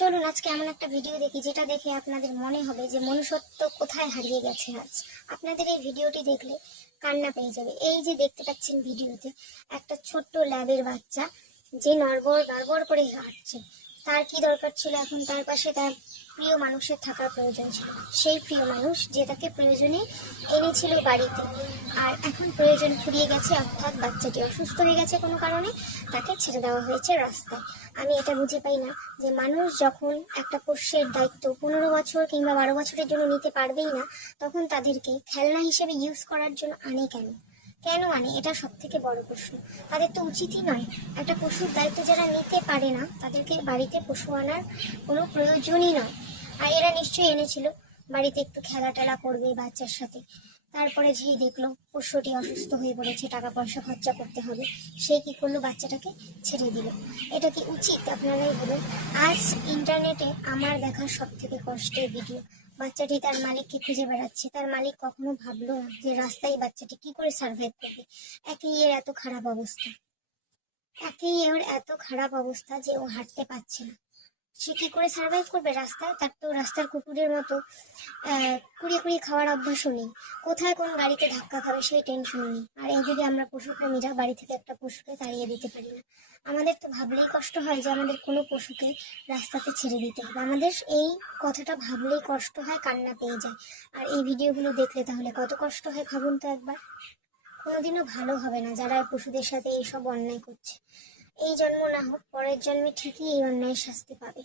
চলুন আজকে এমন একটা ভিডিও দেখি যেটা দেখে আপনাদের মনে হবে যে মনুষ্যত্ব কোথায় হারিয়ে গেছে আজ। আপনাদের এই ভিডিওটি দেখলে কান্না পেয়ে যাবে। এই যে দেখতে পাচ্ছেন ভিডিওতে একটা ছোট্ট ল্যাবের বাচ্চা যে নড়বড় নড়বড় করে হাঁটছে। তার কি দরকার ছিল এখন তার পাশে তার প্রিয় মানুষের থাকার প্রয়োজন ছিল। সেই প্রিয় মানুষ যে তাকে প্রয়োজনে এনেছিল বাড়িতে, আর এখন প্রয়োজন ফুরিয়ে গেছে, অর্থাৎ বাচ্চাটি অসুস্থ হয়ে গেছে কোনো কারণে, তাকে ছেড়ে দেওয়া হয়েছে রাস্তায়। আমি এটা বুঝে পাই না যে মানুষ যখন একটা পোষ্যের দায়িত্ব 15 বছর কিংবা 12 বছরের জন্য নিতে পারবেই না, তখন তাদেরকে খেলনা হিসেবে ইউজ করার জন্য আনে কেন? কেন আনে? এটা সব থেকে বড় প্রশ্ন। তাদের তো উচিতই নয়। একটা পশুর দায়িত্ব যারা নিতে পারে না তাদেরকে বাড়িতে পশু আনার কোনো প্রয়োজনই নয়। আর এরা নিশ্চয়ই এনেছিল বাড়িতে একটু খেলা টেলা করবে বাচ্চার সাথে। তারপরে যেই দেখলো পোষ্যটি অসুস্থ হয়ে পড়েছে, টাকা পয়সা খরচা করতে হবে, সে কি করলো? বাচ্চাটাকে ছেড়ে দিল। এটা কি উচিত? আপনারাই বলুন। আজ ইন্টারনেটে আমার দেখা সব থেকে কষ্টের ভিডিও, বাচ্চাটি তার মালিককে খুঁজে বেড়াচ্ছে। তার মালিক কখনো ভাবলো না যে রাস্তায় বাচ্চাটি কি করে সার্ভাইভ করবে। একেই এর এত খারাপ অবস্থা, যে ও হাঁটতে পারছে না। সে কি করে সার্ভাইভ করবে রাস্তায়? তার তো রাস্তার কুকুরের মতো কুড়িয়ে কুড়িয়ে খাওয়ার অভ্যাসও নেই। কোথায় কোন গাড়িতে ধাক্কা খাবে সেই টেনশনও নেই। আর এইদিকে আমরা পশুপ্রেমীরা বাড়ি থেকে একটা পশুকে তাড়িয়ে দিতে পারি না। আমাদের তো ভাবলেই কষ্ট হয় যে আমাদের কোনো পশুকে রাস্তাতে ছেড়ে দিতে হবে। আমাদের এই কথাটা ভাবলেই কষ্ট হয়, কান্না পেয়ে যায়। আর এই ভিডিওগুলো দেখলে তাহলে কত কষ্ট হয় ভাবুন তো একবার। কোনোদিনও ভালো হবে না যারা পশুদের সাথে এইসব অন্যায় করছে। এই জন্ম না হোক, পরের জন্মে ঠিকই এই অন্যায়ের শাস্তি পাবে।